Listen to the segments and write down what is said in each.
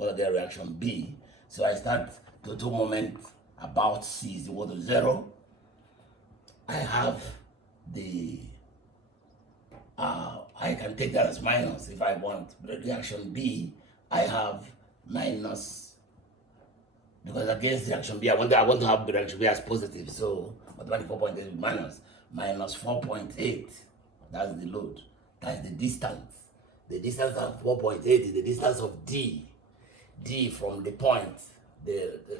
going to get reaction B. So I start total moment about C is equal to 0. I have the I can take that as minus if I want. But reaction B, I have minus, because against reaction B, I want to have the reaction B as positive. So automatically 4.8 is minus 4.8. That's the load. That's the distance. The distance of 4.8 is the distance of D. D from the point,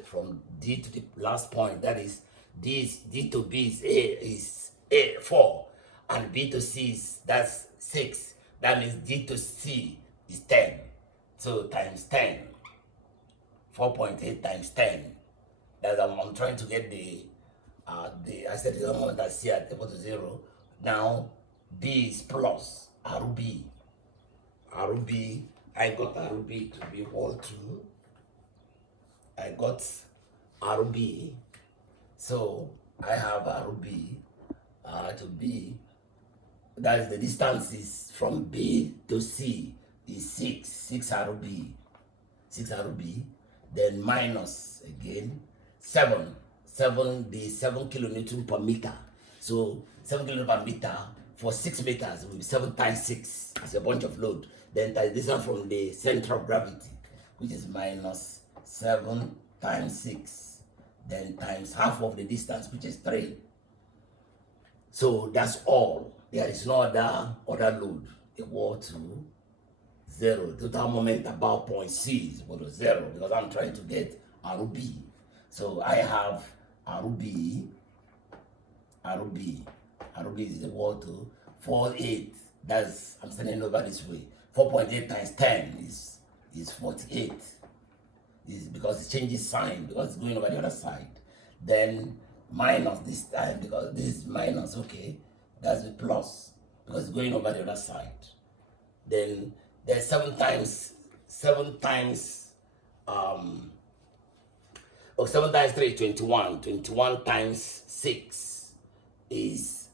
from D to the last point. That is D to B is 4, and B to C that's 6. That means D to C is 10. So times 10. 4.8 times 10. That's I'm trying to get the I said the moment I C at equal to 0. Now B is plus RB. RB, I got RB to be equal to, I got RB, so I have RB to be, that is the distance is from B to C is 6 RB, then minus again 7 the 7 kilonewton per meter. So 7 kilonewton per meter for 6 meters will be 7 times 6. It's a bunch of load. Then the distance from the center of gravity, which is minus 7 times 6, then times half of the distance, which is 3. So that's all. There is no other load equal to 0. Total moment about point C is equal to 0, because I'm trying to get RB. So I have RB is equal to 48. That's, I'm standing over this way. 4.8 times 10 is 48. Is because it changes sign, because it's going over the other side. Then minus this time, because this is minus, okay. That's the plus, because it's going over the other side. Then there's 7 times 3 is 21. 21 times 6 is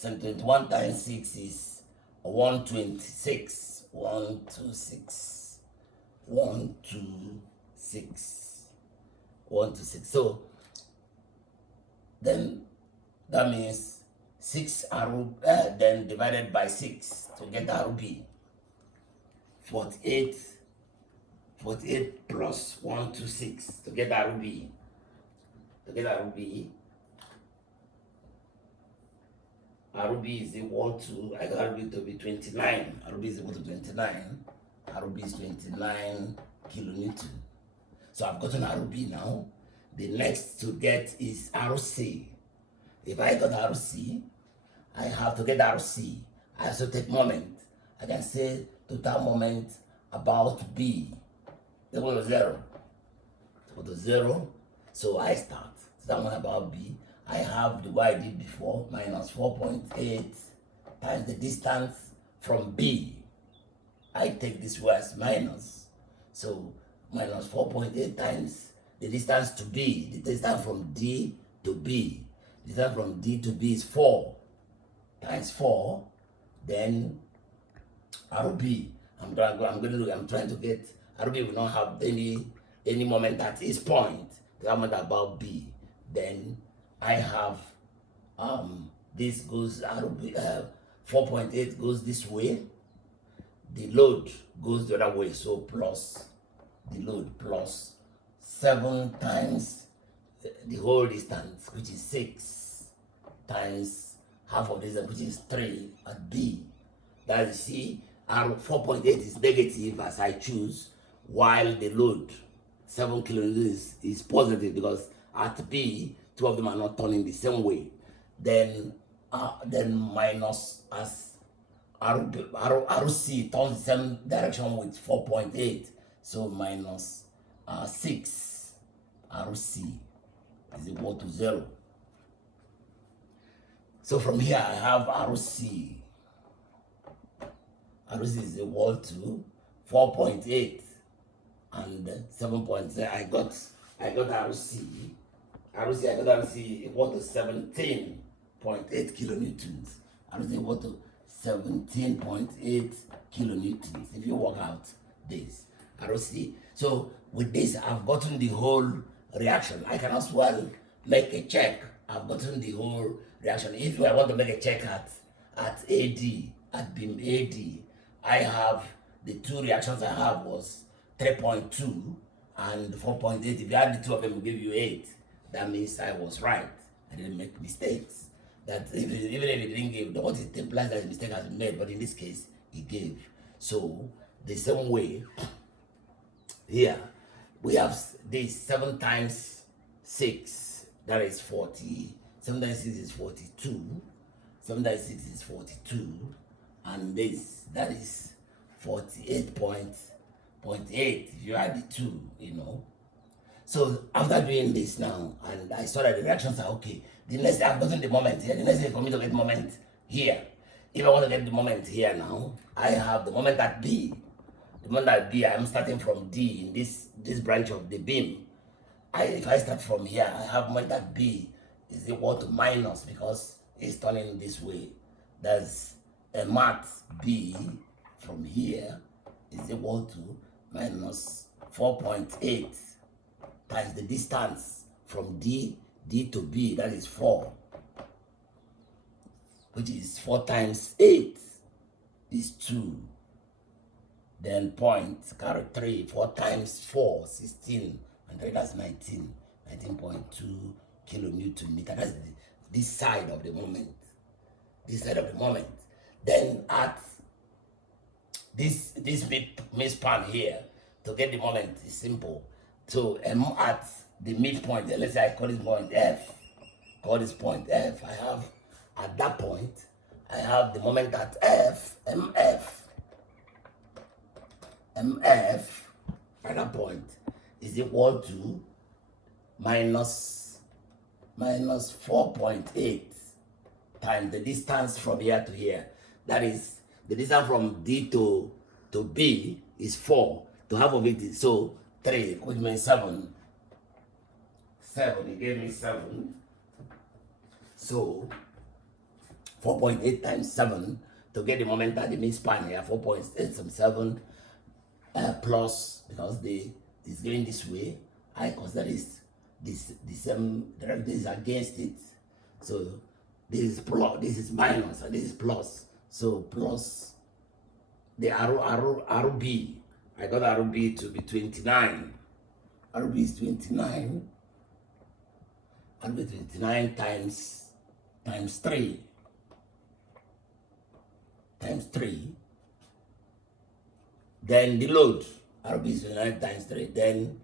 21 times 6 is 126. 126. So then that means 6 RB, then divided by 6 to get RB. 48 plus 126 to get RB. RB is equal to, I got RB to be 29. RB is equal to 29. RB is 29 kilonewton. So I've gotten RB now. The next to get is RC. If I got RC, I have to get RC. I also take moment. I can say total moment about B equal to 0. Equal to 0. So I start. Total moment about B. I have the way I did before, minus 4.8 times the distance from B. I take this way as minus. So minus 4.8 times the distance to B. The distance from D to B. The distance from D to B is 4 times 4. Then RB. I'm trying to get RB will not have any moment at its point. The moment about B. Then I have this goes RB 4.8 goes this way. The load goes the other way, so plus the load plus 7 times the whole distance, which is 6, times half of this, which is 3 at B. That is, see, R4.8 is negative as I choose, while the load 7 kilonewtons is positive, because at B 2 of them are not turning the same way. Then minus as RC turns the same direction with 4.8, so minus 6 RC is equal to 0. So from here I have RC. RC is equal to 4.8 and 7.0. I got RC. I got RC equal to 17.8 kilonewtons. RC equal to 17.8 kilonewtons. If you work out this, ROC. So with this, I've gotten the whole reaction. I can as well make a check. I've gotten the whole reaction. If I want to make a check at AD, at beam AD, I have the two reactions I have was 3.2 and 4.8. If you add the two of them, it will give you 8. That means I was right. I didn't make mistakes. That even if it didn't give, what it implies that a mistake has been made, but in this case, it gave. So the same way here, we have this 7 times 6, that is 40. 7 times 6 is 42. 7 times 6 is 42. And this, that is 48.8. If you add the two, you know. So after doing this now, and I saw that the reactions are okay, the next I've gotten the moment here. The next is for me to get the moment here. If I want to get the moment here now, I have the moment at B. The moment at B, I'm starting from D in this branch of the beam. If I start from here, I have moment at B is equal to minus because it's turning this way. That's a math B from here is equal to minus 4.8 times the distance from D to B, that is 4, which is 4 times 8 is 2. Then point, carry 3, 4 times 4, 16, and 3, that's 19, 19.2 kilonewton meter. That's this side of the moment. This side of the moment. Then at this mid-span here, to get the moment is simple. So at the midpoint, let's say I call this point F. Call this point F. I have at that point, I have the moment at F, MF at that point is equal to minus 4.8 times the distance from here to here. That is the distance from D to B is 4. To half of it is so 3, which means 7. 7, it gave me 7. So 4.8 times 7 to get the moment at the mid-span here, 4.87 plus, because it's going this way, I consider this same direction, this is against it. So this is plus, this is minus, and this is plus. So plus the RB. I got RB to be 29. RB is 29. RB 29 times 3. Times 3. Then the load, RB is 29 times 3. Then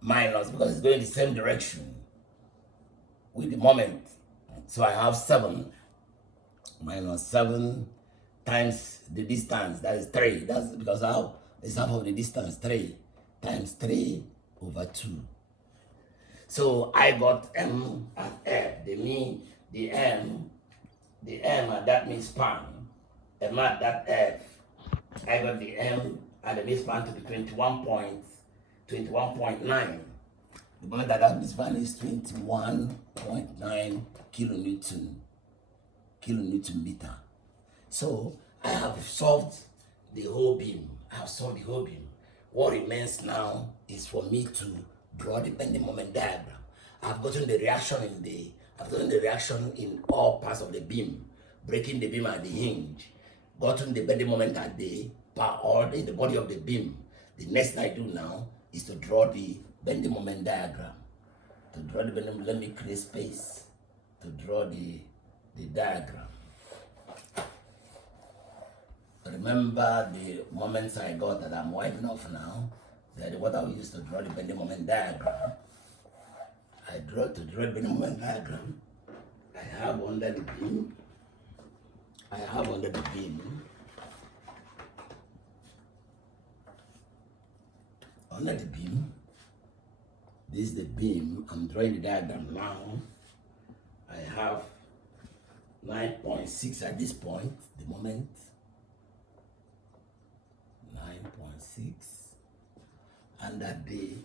minus, because it's going the same direction with the moment. So I have 7 minus 7 times the distance, that is 3. That's because it's half of the distance, 3 times 3 over 2. So I got M at F, the M at that mid-span, M at that F. I got the M at the mid-span to be 21.9. The moment that mid-span is 21.9 kilonewton meter. So I have solved the whole beam. What remains now is for me to draw the bending moment diagram. I've gotten the reaction in all parts of the beam, breaking the beam at the hinge, gotten the bending moment at the or in the body of the beam. The next thing I do now is to draw the bending moment diagram. To draw the bending, let me create space to draw the diagram. Remember the moments I got that I'm wiping off now. That what I will use to draw the bending moment diagram. To draw the bending moment diagram, I have under the beam. Under the beam, this is the beam. I'm drawing the diagram now. I have 9.6 at this point, the moment. 9.6, and at the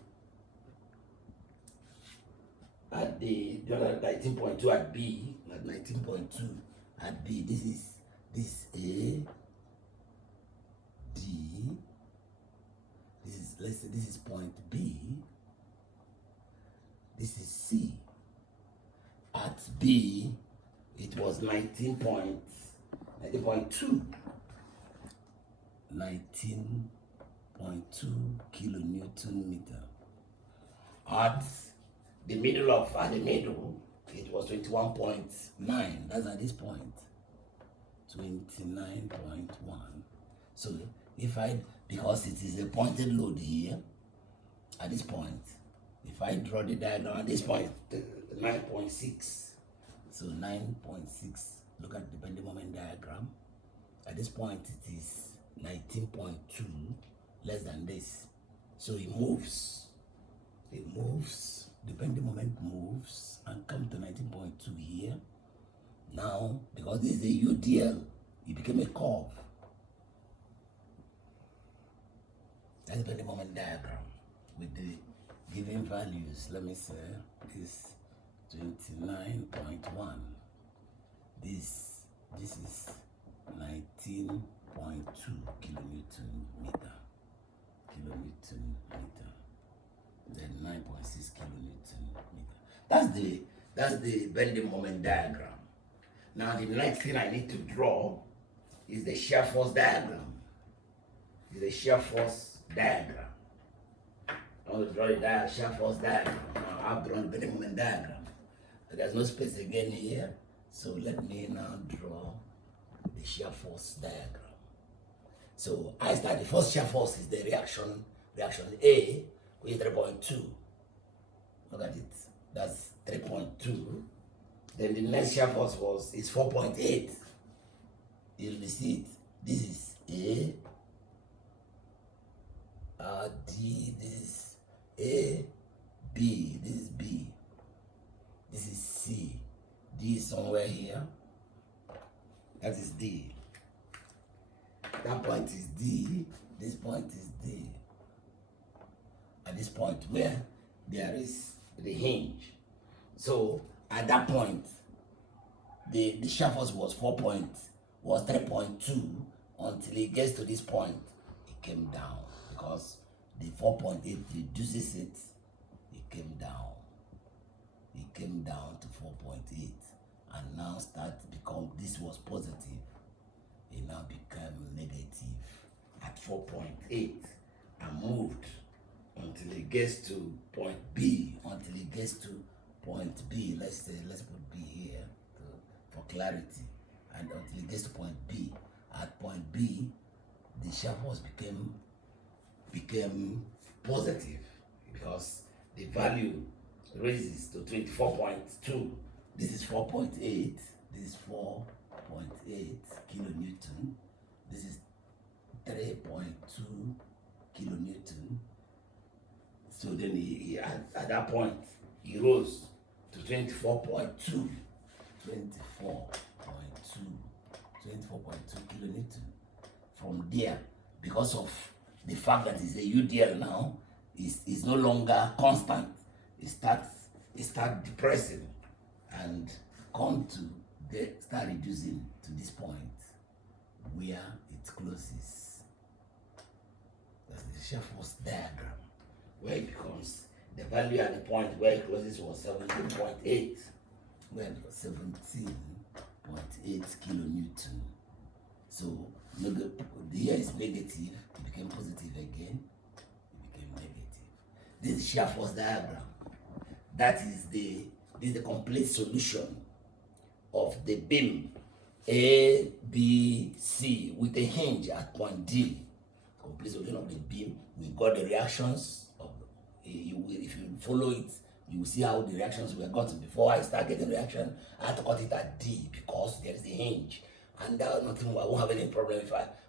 19.2 at B, at 19.2 at B, this is A, D, let's say this is point B, this is C. At B, it was 19.2. 19.2 kilonewton meter. At the middle, it was 21.9. That's at this point. 29.1. So if because it is a pointed load here, at this point, if I draw the diagram at this point, 9.6. So 9.6, look at the bending moment diagram. At this point, it is 19.2, less than this. So it moves, the bending moment moves and come to 19.2 here. Now, because this is a UDL, it became a curve. That's the bending moment diagram with the given values. Let me say this 29.1. This is 19.2 kilonewton meter. Then 9.6 kilonewton meter. That's the bending moment diagram. Now the next thing I need to draw is the shear force diagram. I want to draw the shear force diagram. Now I've drawn the bending moment diagram. There's no space again here. So let me now draw the shear force diagram. So I start, the first shear force is the reaction A, which is 3.2. Look at it. That's 3.2. Then the next shear force is 4.8. You'll see it. This is A, D, this is A, B, this is B, this is C, D is somewhere here, that is D. That point is D, this point is D. At this point where there is the hinge. So at that point, the shear force was 3.2 until it gets to this point, it came down because the 4.8 reduces it. It came down to 4.8 and now this was positive. It now became negative at 4.8 and moved until it gets to point B. Let's put B here for clarity. And until it gets to point B. At point B, the shear force became positive because the value raises to 24.2. This is 4.8. This is 4.8 kilonewton. This is 3.2 kilonewton. So then at that point, he rose to 24.2 kilonewton. From there, because of the fact that it's a UDL now, is no longer constant. It starts depressing and start reducing to this point where it closes. That's the shear force diagram, where it becomes the value at the point where it closes was 17.8. Where it was 17.8 kilonewton. So here is negative, it became positive again, it became negative. This is shear force diagram. This is the complete solution of the beam A, B, C with a hinge at point D. Complete solution of the beam. We got the reactions if you follow it, you will see how the reactions were gotten. Before I start getting reaction, I had to cut it at D because there is the hinge. And I won't have any problem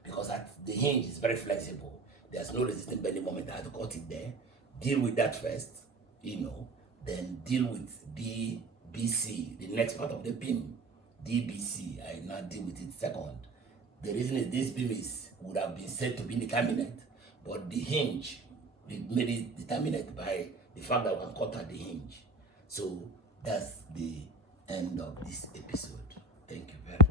because the hinge is very flexible. There's no resistant bending moment. I had to cut it there. Deal with that first, then deal with DBC, the next part of the beam. DBC, I now deal with it second. The reason is this beam would have been said to be indeterminate, but the hinge, we made it determinate by the fact that we can cut at the hinge. So that's the end of this episode. Thank you very much.